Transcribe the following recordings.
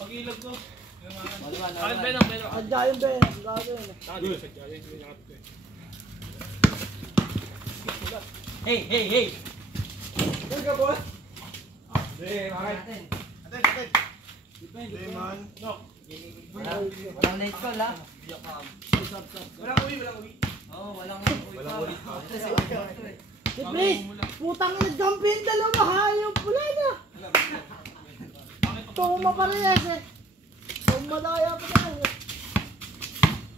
Pag-ilog ko. Hey, hey, hey! Saan ka, boss? Hey, bakit? Atin. Lemon. No. Walang late call, ha? Walang uwi. Oo, walang uwi pa. Please, putang ina dumping dalawa hayop. Wala na. Tuma parehas eh. Tumadaya pa na.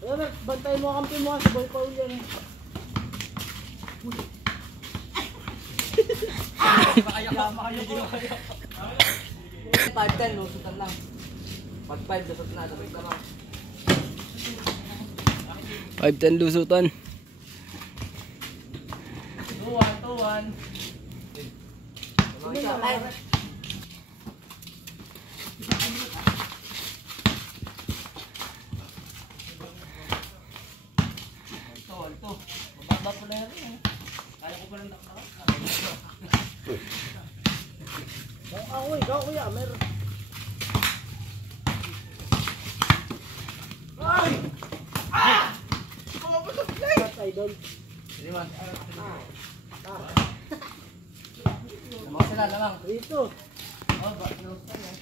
Ayan, bantay mo ang kampi mo sa boy Paul yan eh. Pag 10, lusutan lang. Pag 5, lusot na lang. 5-10 lusutan. 2-1. Ito. Mababa po na yan. Kaya ko pa lang nakakak. Ikaw kuya, meron. Ay! Ah! Pumapasok play! Idol. Lamang sila, lamang. Dito. Oh, bakit nalusutan yan?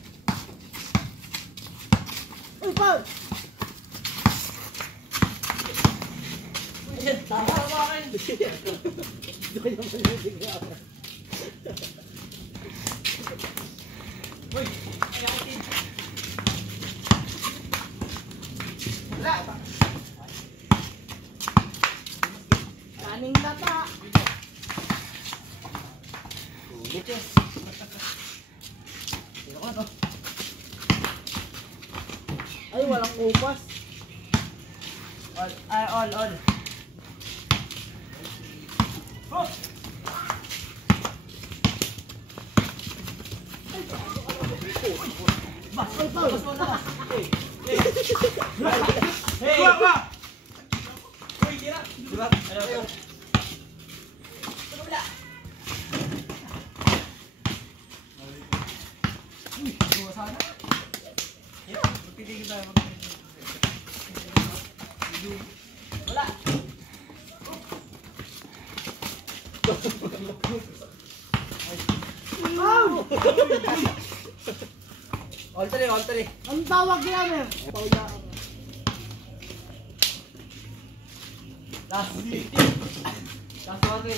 Uy, Paul! Ayan, tama ka akin. Doon naman yung bigla. Uy, ayaw ko din. Wala! Kaning tata. Bitches. Sino ko na to? Ay, walang upas. All. Oh! Uy, Paul! Hey! Kuha! Uy, tira! Diba? Ayaw. Wala! Uy, gawa sana. Tira, magtitigil tayo. Wala! All three. Ang tawag yan eh. Paul na.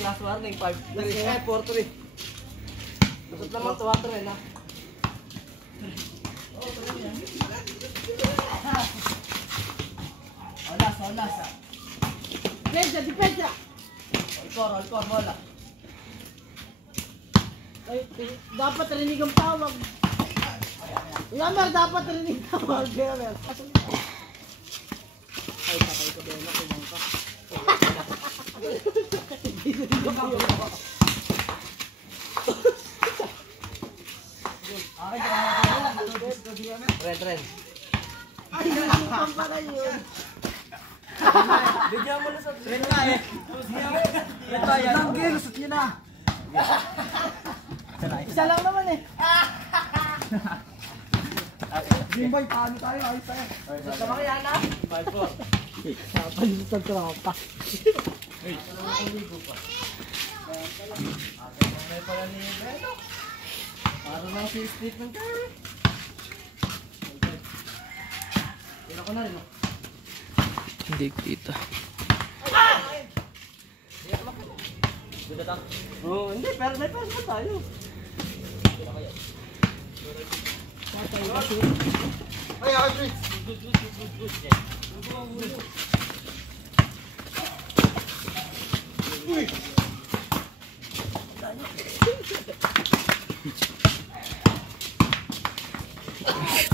Last warning. 5-3. 4-3. Lusot lang ang 2-3 na. Olas. Depensa. All core, bola. Ay, dapat rinig ang tawag. Yamer, dapat rinig ang tawag. Yamer. Ay, sakay ka ba na kumang ka? Red. Ay, nasukan pala yun. Bigyan mo na sa red na eh. Red tayo. Lusot nyo na. Isa lang naman eh. Jimbay, paano tayo? Ayos tayo. Sa mga yan ha? 5-4. Papalit sa tropa. May pala ni Breno. Parang lang si Steve ng Curry. Tila ko na rin oh. Hindi kita. Dito ta? Oo, hindi. Pero may pala tayo. Patay kasi. Ay, ako, Prince. Uy!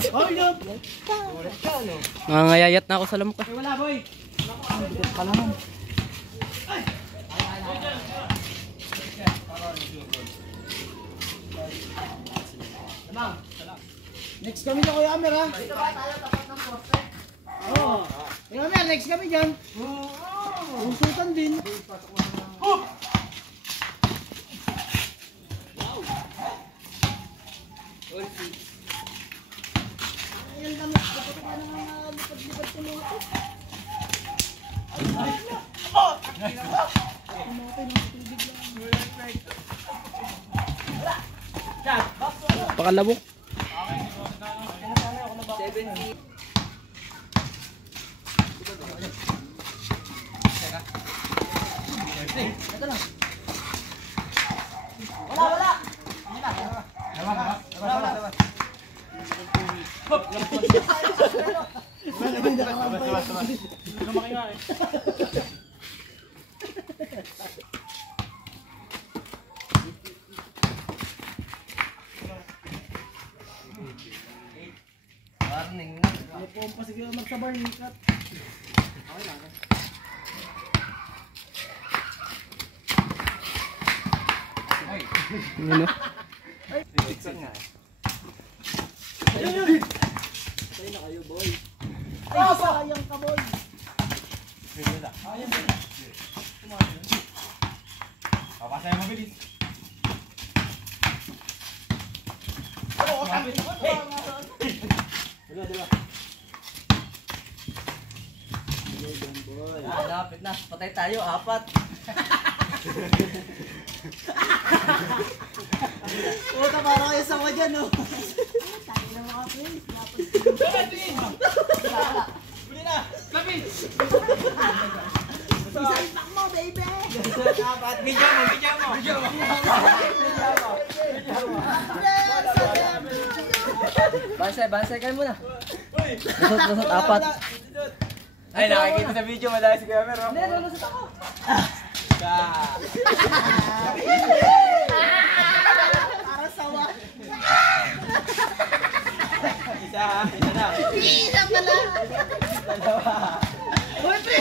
Oh, yun. Nangangayayat na ako sa lamok. Wala, boy. Pala nun. Next kami sa Kuya Amer ha. Dito ba tayo tapat ng poste? Oo. Kuya Amer, next kami dyan. Lusutan din. Ayan lang, kapag ka na nga lipad-lipad sa mga ito. Pakalabok. 70. Lumaki nga eh. Warning na. May pompa sige magsabar nikat. Ano? Picture nga eh. Ay, sayang ka boy. Papasaya mabilis. Lapit na. Patay tayo. 4. Puta, para kayo sa mga dyan, no? Tayo na mga friends. Huli na! Labi! Isang pack mo, baby! Video mo! Bansay kayo muna. Lusot, 4. Ay, nakikita sa video, madami si Kuya Mer. Hindi, lulusot ako. Para sawa. Isa na. Isa pala! Uy, pre!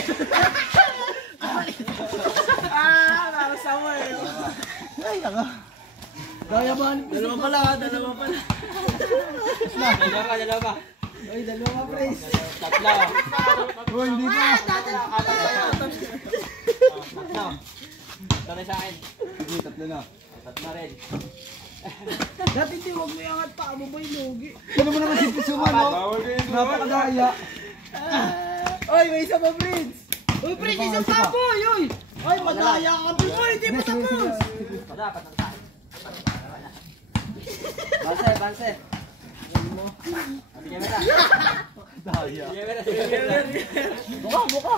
Para sawa eh. Ay, ako. Dayaman. Dalawa pala. Dalawa pa. Ay, dalawa, pre. Tatlo. Oh, hindi pa. Tatlo. Tatlo sa akin. Tatlo na. Tatlo rin. Dati di, huwag mo iangat pa. Ano ba yung lugi? Ano mo naman si Pisuman, no? Bawal kayo. Napakadaya. Oy, may isa pa, Prince! Uy, Prince, isang tapoy! Uy! Ay, madaya ka, Prince! Uy, hindi pa tapos! Dapat ang tayo. Bansay. Sige mo na. Daya. Buka.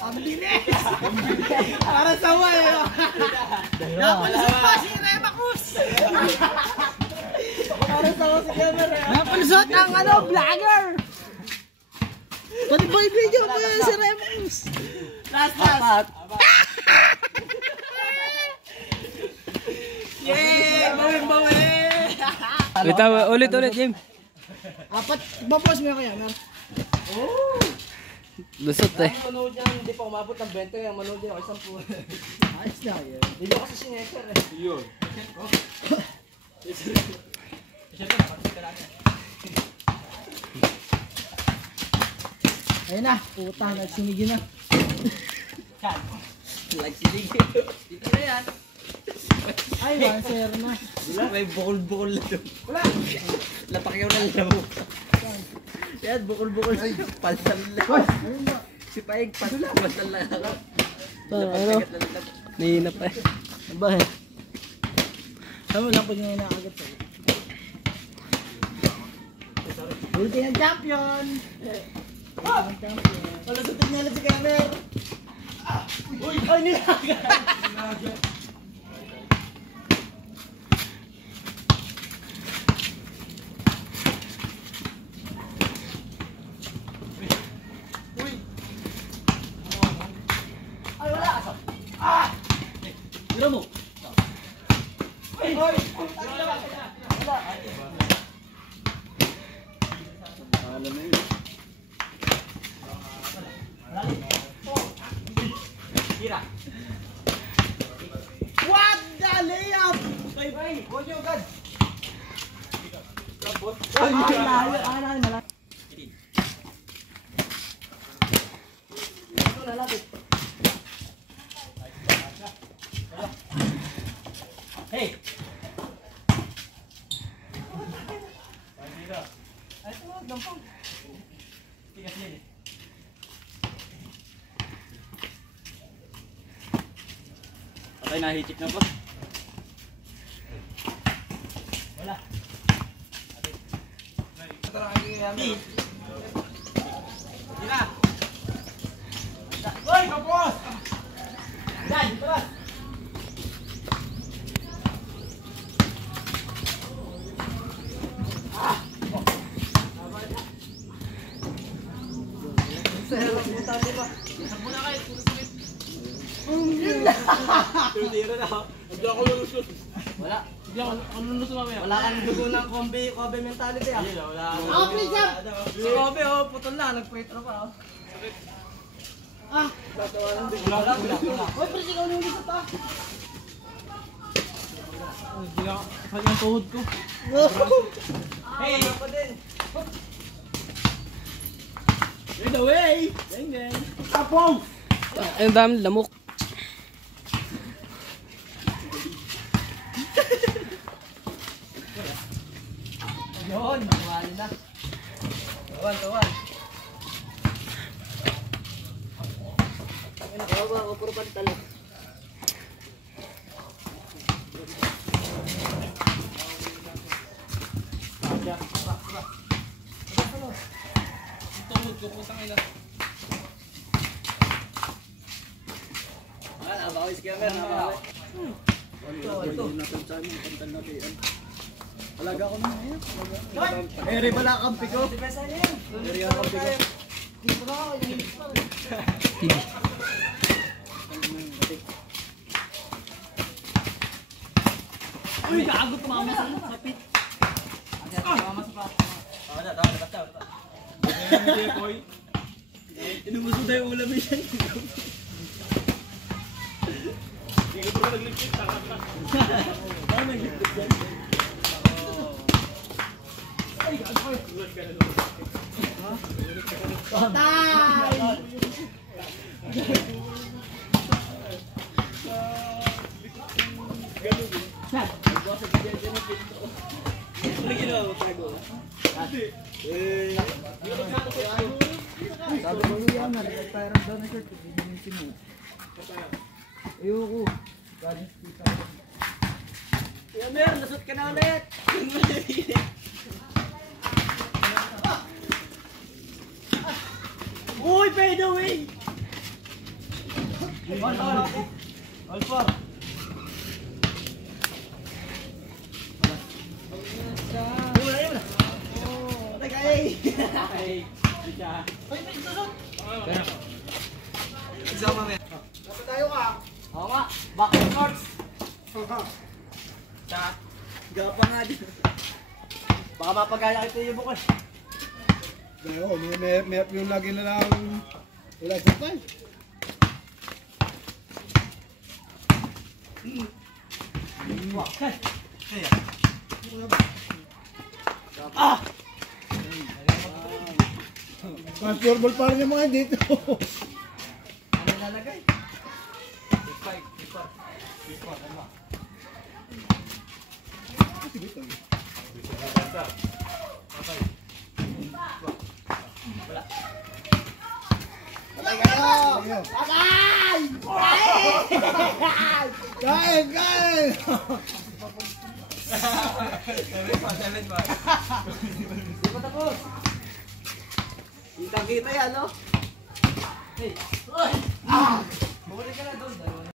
Ang bilis! Para sawa eh! Napalusot pa si Rebakus! Para sawa si camera eh! Napalusot ang vlogger! Pati ba yung video ko yun si Rebakus? Last! Yay! Bawin! Ulit, Jim. Apat, bapost mo yung kaya, Mer? Lusot eh. Ang manood niyan, hindi pa umabot ng 20. Ang manood niya, 10. Ayos na yun. Hindi ko kasi sineser eh. Yun. Ayun na, puta, nagsinigin na. Like sinig. Dito na yan. Ay, 1-0 na. May bukol-bukol na doon. Wala. Lapakyaw na lang. Yan, bukol-bukol. Palsal lang. Ayun ba? Si Paig, palsal lang ako. Ano? Nihina pa eh. Ba eh? Tama lang po yung inakagat sa'yo. Ulti ng champion! Ulti ng champion. Wala sa tingnan si Kamer! Uy! Ay, nilaga! Tira mo! Tira. What the layup? Bye-bye. Huwag niyo agad. Ay, Ito na lapit. Hey! Ay, ito, gampang. Tigas yan eh. Patay, nahitik na po. Wala. Di! Di na! Hoy, kapos! Dan, tara! Tiro na ako. Hindi ako lulusot. Wala. Hindi ako lulusot mamaya. Wala kang dugo ng Kobe mentality ah. Ayun, wala. Ah, please, ah. Si Kobe oh, putol na, nag-pretro pa oh. Ah, Wala. hoy, pre, ikaw nung dito pa. Hindi ako. Saan yung tuhod ko? Hey, wala pa din. Right away! Dang dang. Apong! Ay, ang dami lamok. Yun, mawali na. Tawan, tawan. Ang nakawa ko, puro pantalo. Tuhod ko, putang ina. Ah, nabawi si camera. Nabawi. Ito. Alaga ko na ngayon. Eri pala kampi ko. Dipesa niya yan. Eri ang kampi ko. Dito na ako, yung hilis pa. Uy, gago tumama sa pit. Tumama sa pit. Tawa. Hindi, boy. Inumusod na yung ulam yan. Hindi ko pa nagligpit. Ano nagligpit yan? Tay! Ano ginawa mo, tago? Sabi ko yan, nag-expirean daw na shirt. Bibinisin mo. Ayoko. Galing sa tita ko. Mer, nasot ka na ulit. Uy, by the way. All four. Ay, siya. Dapat tayo ka. Oo nga, back and forth. Tsaka, gapa nga din. Baka mapagaya kita yung bukol. Gano, may yung lagi na lang wala sa pal. Transferable pa rin yung mga dito. Ano nalagay? Kain! Kain! Di pa tapos. Kita-kita yan, no? Hey! Uy! Bumalik ka na doon.